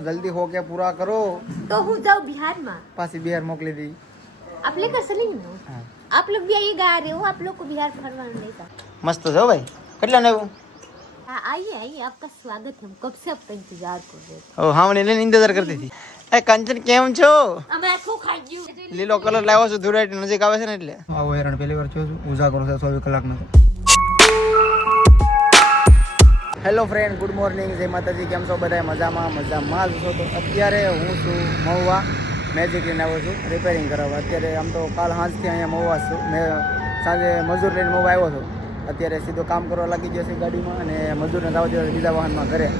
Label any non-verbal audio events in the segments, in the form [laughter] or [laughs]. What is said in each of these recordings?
જલ્દી હો કે પૂરા કરો तो હું जाऊँ बिहार में પાછી બિહાર મોકલી દી आप लेकर चलेंगे ना हाँ। आप लोग भी आइएगा आ रहे हो आप लोग को बिहार फरवाना नहीं था મસ્ત છે હો ભાઈ કેટલા ને એવું हाँ आइए आइए आपका स्वागत है हम कब से आपका इंतजार कर रहे थे ઓ હાવણી લઈને ઇંતજાર કરતી હતી એ કંચન કેમ છો અમે આખું ખાઈ ગયું લીલો કલર લાવ્યો છું ધુરાટી નજીક આવે છે ને એટલે આવો હેરણ પહેલી વાર છું ઉજાગરો છે ચોવીસ કલાકનો હેલો ફ્રેન્ડ, ગુડ મોર્નિંગ. જય માતાજી, કેમ છો બધા મજામાં મજામાં જ છો તો અત્યારે હું છું મહુવા. મેજિક લઈને આવ્યો છું રિપેરિંગ કરાવવા. અત્યારે આમ તો કાલ સાંજથી અહીંયા મહુવા છું. મેં સાંજે મજૂર લઈને મહુવા આવ્યો હતો અત્યારે સીધો કામ કરવા લાગી ગયો છે ગાડીમાં અને મજૂરને જવા દેવા છે બીજા વાહનમાં ઘરે.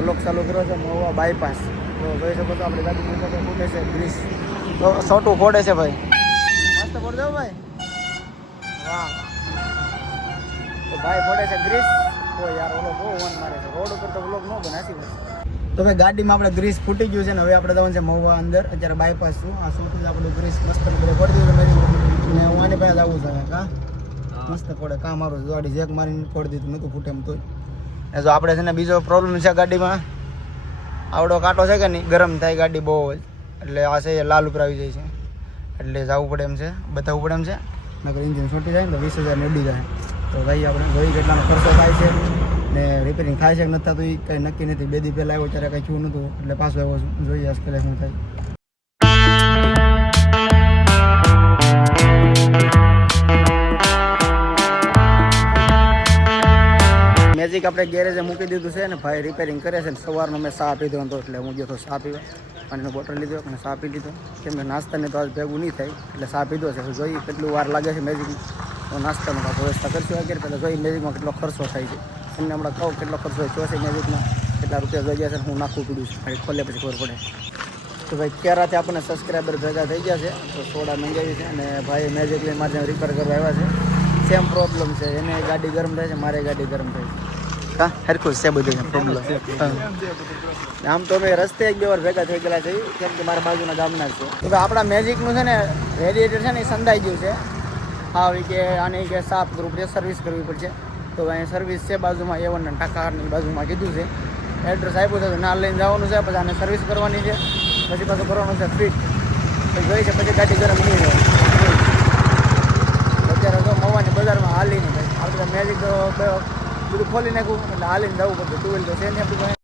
બ્લોક ચાલુ કર્યો છે, મહુવા બાયપાસ તો જોઈ શકો છો આપણી ગાડી ફૂટે છે ગ્રીસ. તો સોટું ફોડે છે ભાઈ. મસ્ત ફોડ દો ભાઈ. વાહ. તો ભાઈ ફોડે છે ગ્રીસ. ઓ યાર ઓલો બહુ વન મારે છે. રોડ ઉપર તો વ્લોગ ન બને હાચી તો ભાઈ ગાડીમાં આપણે ગ્રીસ ફૂટી ગયું છે ને હવે આપણે જવાનું છે મહુવા અંદર. અત્યારે બાયપાસ છું. આ સુધી આપણું ગ્રીસ મસ્ત બધે ફોડી દીધું ને હું આની પાસે આવું છે કા મસ્ત પડે કા મારું ગાડી જેક મારીને ફોડી દીધું નતું ફૂટે એમ તોય. ને જો આપણે છે ને બીજો પ્રોબ્લેમ છે ગાડીમાં. આવડો કાંટો છે કે નહીં? ગરમ થાય ગાડી બહુ જ. એટલે આ છે એ લાલ ઉપર આવી જાય છે. એટલે જવું પડે એમ છે. બતાવવું પડે એમ છે. નકર ઇન્જિન છૂટી જાય ને તો વીસ હજાર નીડી જાય. તો ભાઈ આપણે જોઈ કેટલાનો ખર્ચો થાય છે ને રિપેરિંગ થાય છે કે નથી થતું એ કંઈ નક્કી નથી. બે દી પહેલાં આવ્યો ત્યારે કંઈ થયું નહોતું, એટલે પાછો આવ્યો છું. જોઈએ આજકાલ શું થાય. મેજિક આપણે ગેરેજે મૂકી દીધું છે ને ભાઈ રિપેરિંગ કરે છે ને સવારનો મેં ચા પીધો હતો, એટલે હું ગયો તો ચા પીવા. પાણીનો બોટલ લીધો અને ચા પી લીધો. કેમ કે નાસ્તાને તો આજ ભેગું નહીં થાય, એટલે ચા પીધો છે. જોઈએ કેટલું વાર લાગે છે મેજિક તો નાસ્તાનો વ્યવસ્થા કરશું આગળ પહેલાં જોઈએ મેજિકમાં કેટલો ખર્ચો થાય છે. એમને હમણાં કહો કેટલો ખર્ચો જોશે મેજિકમાં કેટલા રૂપિયા જોઈ ગયા છે હું નાખું પીડું છું. ખાલી ખોલે પછી ખબર પડે. તો ભાઈ ક્યારાથી આપણને સબસ્ક્રાઈબર ભેગા થઈ ગયા છે તો સોડા મંગાવી છે અને ભાઈ મેજિક લઈને મારે રિપેર કરવા આવ્યા છે. સેમ પ્રોબ્લેમ છે એને ગાડી ગરમ થાય છે મારે ગાડી ગરમ થાય છે. હા હરખું છે બધું પ્રોબ્લેમ આમ તો અમે રસ્તે એક બે વાર ભેગા થઈ ગયેલા છે કેમ કે મારા બાજુના ગામના જ છે. તો આપણા મેજિકનું છે ને રેડિએટર છે ને એ સંદાઈ ગયું છે. એ કે આને કે સાફ ગ્રુપ છે સર્વિસ કરવી પડશે. તો અહીંયા સર્વિસ છે, બાજુમાં એ વન ટાકાની બાજુમાં કીધું છે. એડ્રેસ આપ્યું છે ના લઈને જવાનું છે, પછી આને સર્વિસ કરવાની છે, પછી પાછું કરવાનું છે ફિટ પછી જોઈ છે, પછી ગાડી ગરમ નહીં રહે. અત્યારે તો મવાની બજારમાં હાલી નહીં ભાઈ આપણે મેજિક બધું ખોલી નાખ્યું, એટલે હાલીને જવું પડતું ટુ વ્હીલ તો છે ને આપણું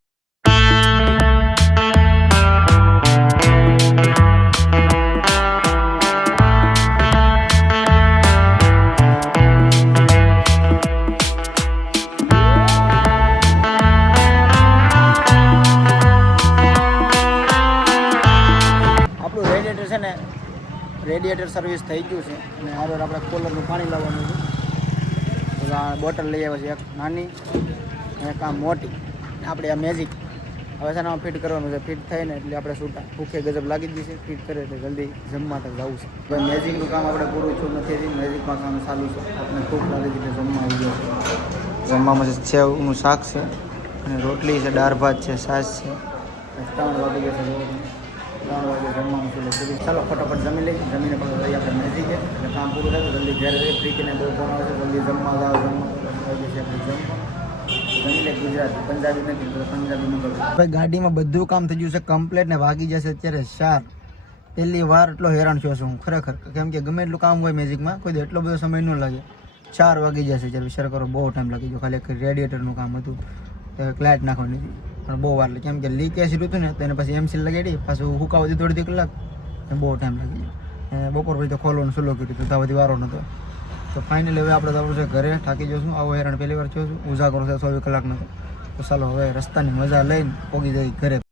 રેડિએટર સર્વિસ થઈ ગયું છે. અને હારોર આપણે કોલરનું પાણી લાવવાનું છે. બોટલ લઈ આવ્યા છે એક નાની એક આ મોટી. આપણે આ મેજિક હવે છે ફિટ કરવાનું છે. ફિટ થઈને એટલે આપણે છૂટા ભૂખે ગજબ લાગી જ છે. ફિટ કરે એટલે જલ્દી જમવા તક જવું છે. ભાઈ મેજિકનું કામ આપણે પૂરું છું નથી હજી મેજિકમાં કામ ચાલુ છે. આપણે ખૂબ લાગી એટલે જમવા આવી ગયો છે. જમવામાં છે સેવનું શાક છે. અને રોટલી છે, દાળ ભાત છે, છાશ છે. ત્રણ વાગી ગયા છે. ત્રણ વાગે જમવાનું છે ચાલો, ફટાફટ જમી લઈએ. જમીને પણ જઈએ આપણે મેજી છે એટલે કામ પૂરું થાય જલ્દી ઘરે જઈએ. કરીને બહુ ફોન આવે છે જલ્દી જમવા જાઓ, જમવા. જમી લે ગુજરાતી. પંજાબી નથી પંજાબી ન ભાઈ, ગાડીમાં બધું કામ થઈ ગયું છે. કમ્પ્લેટ ને વાગી જશે અત્યારે ચાર પહેલી વાર એટલો હેરાન થયો છું હું, ખરેખર. કેમ કે ગમે એટલું કામ હોય મેજિકમાં કોઈ એટલો બધો સમય ન લાગે. ચાર વાગી જશે જ્યારે વિચાર કરો, બહુ ટાઈમ લાગી ગયો. ખાલી એક રેડિએટરનું કામ હતું. ક્લાઇટ નાખવાની હતી. પણ બહુ વાર કેમ કે લીકેજ હતું ને, તો એને પછી એમસી લગાડી, પાછું હુકાવ દીધું થોડી કલાક એ બહુ ટાઈમ લાગી ગયો. અને બપોર પછી તો ખોલવાનું સુલો કર્યું હતું ત્યાં બધી વારો નહોતો તો ફાઇનલી હવે આપણે જવું છે ઘરે થાકી જશું આવો હેરાન પહેલી વાર થયો છું, ઉજાગરો છે ચોવીસ કલાકનો. તો ચાલો હવે રસ્તાની મજા લઈને પોગી જઈ ઘરે.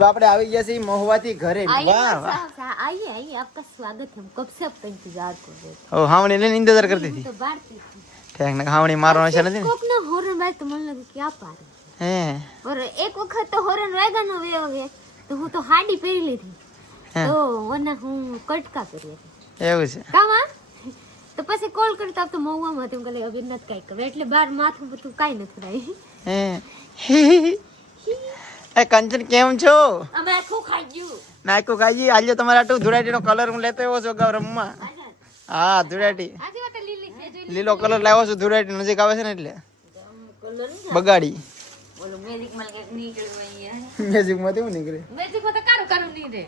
તો આપણે આવી ગયા છીએ મહુવાથી ઘરે आइए વાહ ना, વાહ साहब, साहब, आइए आइए आपका स्वागत है हम कब से आपका इंतजार कर रहे थे ઓ હાવણી લઈને ઇંતજાર કરતી હતી तो बाहर थी ઠેક ને હાવણી મારવાનો છે નથી ને कोक ना हॉर्न बाय तो मन लगे क्या पारे હે और एक वक्त तो हॉर्न वेगा નો વેયો વે તો હું તો હાડી પહેરી લીધી હે. તો વના હું કટકા કરી હતી એવું છે કામાં તો પછી કોલ કરતા તો મહુવામાં તેમ કલે હવે નથી કાંઈ કરે એટલે બાર માથું બધું કાંઈ નથી રહી હે એ કંચન કેમ છો? અમે આખું ખાઈ ગયું નાયકો કાજી આજે તમારા આટલું ધુરાટીનો કલર હું લેતો આવ્યો છું અગાઉ રમવા. હા વાત લીલી કલર લાવ્યો છું ધૂળેટી નજીક આવે છે ને એટલે. બગાડી. મેજિકમાં કેવું નીકળે. મેજિકમાં તો કારું કારું નીકળે.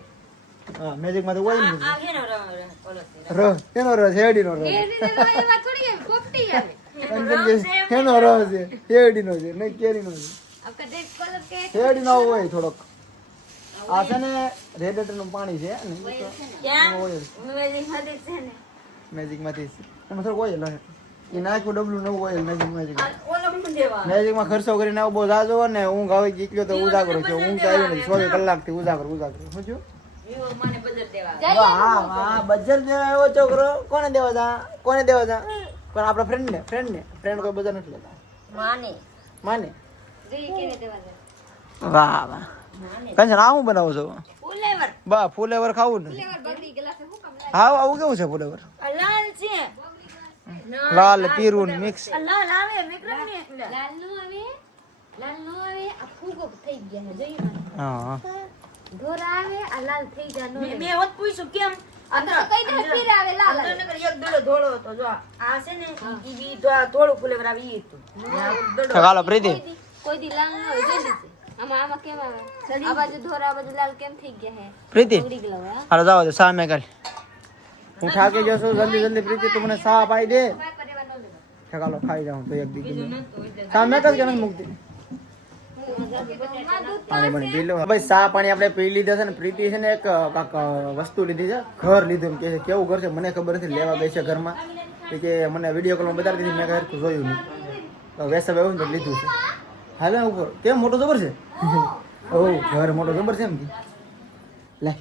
હા મેજિકમાંથી કોઈ નહીં. રો એનો રસ હેડી નો તો કંચન કે એનો રસ છે. હેડી નો છે નહીં કેરી નો છે. હેડી નો હોય થોડોક. આ છે ને રેડિયેટરનું પાણી છે ને મેજિકમાંથી એમાં થોડુંક ઓઇલ હોય એ નાખ્યું ડબલું નવું ઓઇલ મેજિક મેજિક મેજિકમાં ખર્ચો કરીને આવો બહુ જાજો ને ઊંઘ આવે ગઈ તો ઉજાગરો છે. ઊંઘ તો આવી નથી. ચોવીસ કલાકથી ઉજાગર ઉજાગર. હા બજાર દેવા એવો છોકરો કોને દેવા જા? કોને દેવા જા? કોણ આપણા ફ્રેન્ડ ને ફ્રેન્ડ ને. ફ્રેન્ડ કોઈ બજાર નથી લેતા. માને. દે વાહ વાહ. કંચન આ હું બનાવું છું? બા ફુલેવર ખાવું ને? ફ્લેવર બગડી ગયેલા છે હું આવું કેવું છે ફુલેવર? લાલ પીરું મિક્સ. લાલ નો? આવે લાલ નો. આવે? આ ફૂગો થઈ ગયા છે હા. ઢોરા આવે આ લાલ થઈ ગયા નો રે. હોત પૂછ્યું કેમ? અંદર કઈ દે ફીર આવે લાલ. અંદર એક દડો ધોળો હતો જો આ છે ને ઈ બી થોડું ફુલેવર આવી હતું. ચાલો પ્રીતિ. કોઈ દી લાલ નો આવે જોઈ લીધે આમાં આમાં કેમ આવે? આ બાજુ ઢોરા આ બાજુ લાલ કેમ થઈ ગયા હે? પ્રીતિ હાલો જાવ દે સા કરી હું ઠાકી ગયો જલ્દી જલ્દી પ્રીતિ તું મને સા પાઈ દે. ઠકાલો ખાઈ જાઉં તો એક દીકરી સામે કર કે મૂકતી ભાઈ સા પાણી આપણે પી લીધા છે ને પ્રીતિ છે ને એક કાંક વસ્તુ લીધી છે. ઘર લીધું એમ કે કેવું ઘર છે? મને ખબર નથી લેવા ગઈ છે ઘરમાં. કે મને વીડિયો કોલમાં બતાવી દીધી મેં ઘર જોયું નહીં. તો વેસબ એવું ને લીધું છે. હાલે ઉપર કેમ મોટો જબર છે? ઓ ઘર મોટો જબર છે એમ કે. લે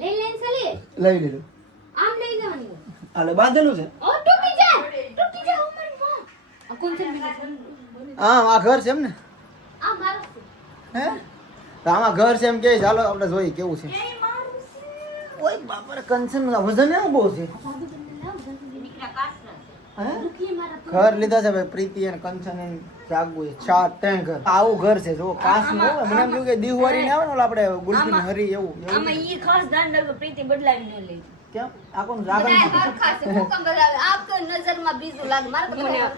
લઈ લઈને સલી લઈ લીધું આમ લઈ જવાની. હાલે બાંધેલું છે. ઓ તૂટી જાય. તૂટી જાય ઉમર મારી આ કોણ છે હા આ ઘર છે એમ ને. આ મારું છે. હે? તો આમાં ઘર છે એમ કે ચાલો આપણે જોઈએ કેવું છે. ઓય બાપરે કંચન વજન એવું બહુ છે ચાબી તમને લાવ, જલ્દી. હે દુખી મારા તો. ઘર લીધા છે ભાઈ પ્રીતિ અને કંચન જાગવું ચાર ત્રણ ઘર આવું ઘર છે જો કાસનું મને એમ થયું કે દિવાળી ને આવે ને આપણે ગુલપી હરી એવું આમાં ઈ ખાસ ધ્યાન રાખો પ્રીતિ બદલાવી ન લે કેમ આ કોણ? આપ તો નજરમાં બીજું લાગે. મારે તો બધા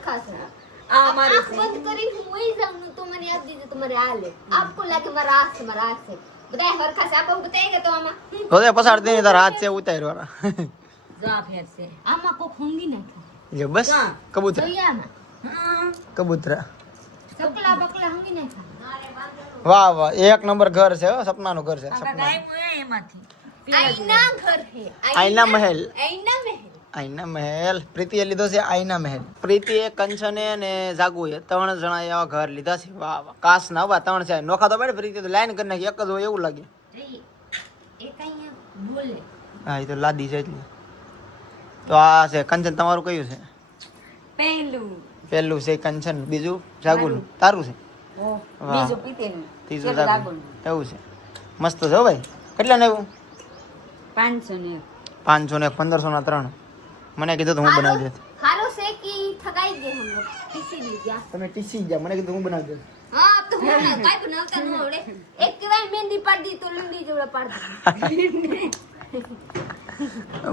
આ મારું બંધ કરી હું જાઉં તો મને આપી દીધું તો મારે આ લે. આપકો લાગે મારા આ છે, મારા આ છે. બધાય હરખા છે. આપ બતાવી ગયા તો આમાં. તો પસાર થઈને તાર હાથ છે ઉતાર્યો વાળા જો આ ફેર છે આમાં કોક ઊંઘી નાખ્યું. જો બસ કબૂતરા કબૂતરા. વાહ વાહ એક નંબર ઘર છે હો, સપનાનું ઘર છે આઈના ઘર છે. આઈના મહેલ આઈના મહેલ. પ્રીતિએ લીધો છે આઈના મહેલ પ્રીતિએ કંચને અને જાગુએ ત્રણ જણા એવા ઘર લીધા છે વાહ વાહ કાશ ના વાહ ત્રણ છે નોખા તો પડે પ્રીતિ તો લાઈન કરી નાખી એક જ હોય એવું લાગે. હા એ તો લાદી છે એટલે તો આ છે કંચન તમારું કયું છે? પહેલું. પહેલું છે કંચન બીજું જાગુલું તારું છે? બીજું ત્રીજું જાગુલું એવું છે. મસ્ત છે ભાઈ. કેટલા ને એવું પાંચસો ને પાંચસો ને પંદરસો ના ત્રણ. મને કીધું તો હું બનાવી દેત તમે મને કીધું હું બનાવી દેત હા તો હું ના કાઈ ન આવડે. એક કેવાય મહેંદી પાડી તો લુંગી જેવડે પાડી [laughs]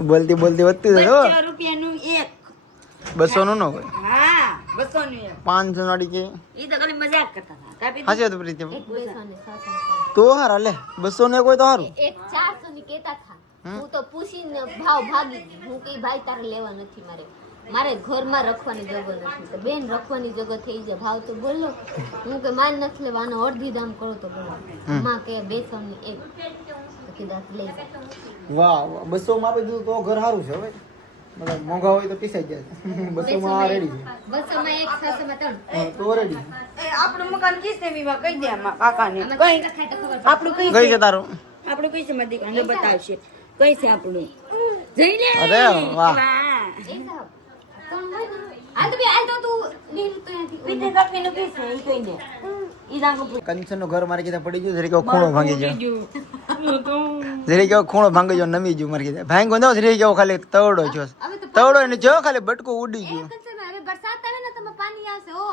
બોલતી બોલતી વધતી જાય રૂપિયાનું એક. બસો નું નો હોય બસો નું પાંચસો નો અડી કે. ઈ તો પ્રીતિ. તો હારા લે. બસો નું એક હોય તો હારું. એક ચારસો ની કેતા હતા હું તો પૂછીને ભાવ ભાગી હું કઈ ભાઈ તારે લેવા નથી મારે. મારે ઘરમાં રખવાની જગો નથી. બેન રખવાની જગો થઈ જાય. ભાવ તો બોલો. હું કે માન નથી લેવાનો અડધી દામ કરો તો બોલો. માં કે બેસવાની એક. વાહ વાહ. બસો માં આપી દીધું તો ઘર સારું છે હવે. મતલબ મોંઘા હોય તો પીસાઈ જાય. બસો માં [laughs] આ રેડી છે. બસો માં એક છસો માં ત્રણ તો રેડી એ આપણું મકાન કઈ છે વિવા કહી દે આમાં કાકાને. કઈ. આપણું કઈ કઈ છે. તારું? આપણું કઈ છે મારી દીકરાને બતાવશે. કઈ છે આપણું? જઈ લે અરે વાહ. વાહ. એ સાહેબ. કોણ હોય ને? હાલ તો બે હાલ તો તું લીલું તો ત્યાંથી પીતે કાપીનું કઈ છે ઈ કઈ દે ઈ દાંગો કંચનનું ઘર મારી કીધા પડી ગયું જરી કેવો ખૂણો ભાંગી ગયો. જરી કેવો ખૂણો ભાંગી ગયો નમી ગયું મારી કીધા. ભાંગો ન જરી કેવો ખાલી તવડો છો તવડો એને જો ખાલી બટકો ઉડી ગયું. કંચન અરે વરસાદ આવે ને તો પાણી આવશે ઓ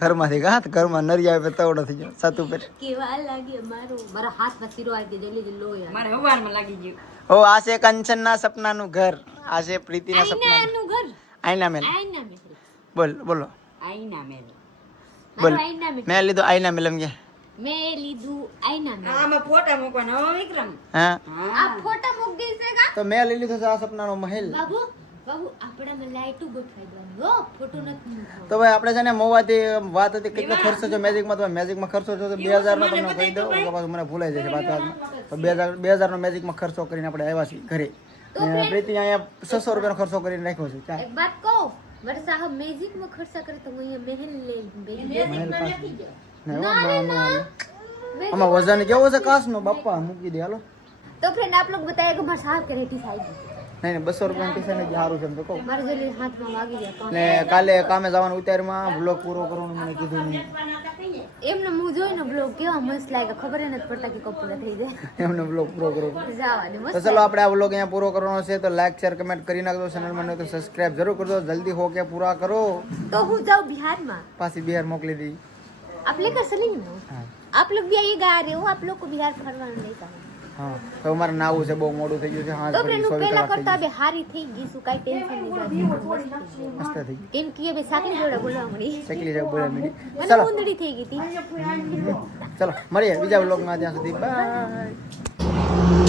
ઘરમાંથી ઘા ઘરમાં નરી આવે તવડો થઈ ગયો સાતું પર. કેવા લાગે મારું? મારા હાથમાં શીરો આવી ગયો જલ્દી જલ્દી લોહી મારે હવારમાં લાગી ગયું. ઓ આ છે કંચન સપનાનું ઘર. આ છે પ્રીતિના સપનાનું. ઘર. આઈના મેલ. આઈના મેલ. બોલ બોલો. આઈના મેલ. બોલ. મેં લીધો આઈના મિલમ કે મેં લીધું આઈના મેલ આમાં ફોટા મૂકવાનો હો વિક્રમ. હા. આ ફોટા મૂક દીશે કા? તો મેં લઈ લીધો છે આ સપનાનો મહેલ. બાબુ બાબુ આપણામાં લાઈટું ગોઠવાઈ દેવાની હો ફોટો નથી મૂકવાનો. તો ભાઈ આપણે છે ને મોવાથી વાત હતી કેટલો ખર્ચો છે મેજિકમાં તો મેજિકમાં ખર્ચો છે તો બે હજારનો તમને કહી દઉં. તો પાછું મને ભૂલાઈ જાય છે વાત વાતમાં તો બે હજાર બે હજારનો મેજિકમાં ખર્ચો કરીને આપણે આવ્યા છીએ ઘરે. ને પ્રીતિ અહીંયા 600 રૂપિયાનો ખર્ચો કરીને રાખ્યો છે. વાત કહું વરસા મેજિકમાં ખર્ચા કરે તો હું અહીંયા મહેલ લઈ બેહી ના રે ના આમાં વજન કેવો છે? કાસ નો બાપા મૂકી દે હાલો. તો ફ્રેન્ડ આપ લોગ બતાયા કે મારા સાહેબ કે રેટી સાહેબ. નહીં નહીં બસો રૂપિયાનું ટીશન જ સારું છે એમ તો કહું મારે જલ્દી હાથમાં વાગી ગયા કામ. ને કાલે કામે જવાનું ઉતારમાં બ્લોગ પૂરો કરવાનું મને કીધું નહીં એમને હું જોઈને બ્લોગ કેવા મસ્ત લાગે ખબર ય નથી પડતા કે કપૂરા થઈ જાય એમને બ્લોગ પૂરો કરો જવા દે તો મસ્ત ચલો આપણે આ બ્લોગ અહીંયા પૂરો કરવાનો છે તો લાઈક શેર કમેન્ટ કરી નાખજો ચેનલમાં નહીં તો સબસ્ક્રાઇબ જરૂર કરજો જલ્દી હો કે પૂરા કરો તો હું જાઉં બિહારમાં પાછી બિહાર મોકલી દી आप लेकर चलेंगे ना હા आप लोग भी आइएगा आ रहे हो आप लोग को बिहार फरवाना नहीं था હા. તો અમારે નાવું છે બહુ મોડું થઈ ગયું છે. હા તો ફ્રેન્ડ હું ચોવીસ પહેલા કલાક થઈ કરતા હવે હારી થઈ ગઈ શું કાંઈ ટેન્શન નહીં ગયું. મસ્ત થઈ ગયું કેમ કે હવે સાકરી જોડે બોલવા મળી. ચકલી જાય બોલે મીડી મને ચલો. ઊંધડી થઈ ગઈ હતી. ચલો મળીએ બીજા બ્લોગમાં ત્યાં સુધી. Bye.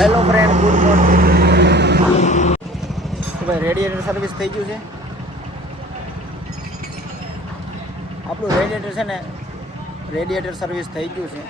Hello friend good morning તો ભાઈ રેડિએટર સર્વિસ થઈ ગયું છે? આપણું રેડિએટર છે ને રેડિએટર સર્વિસ થઈ ગયું છે.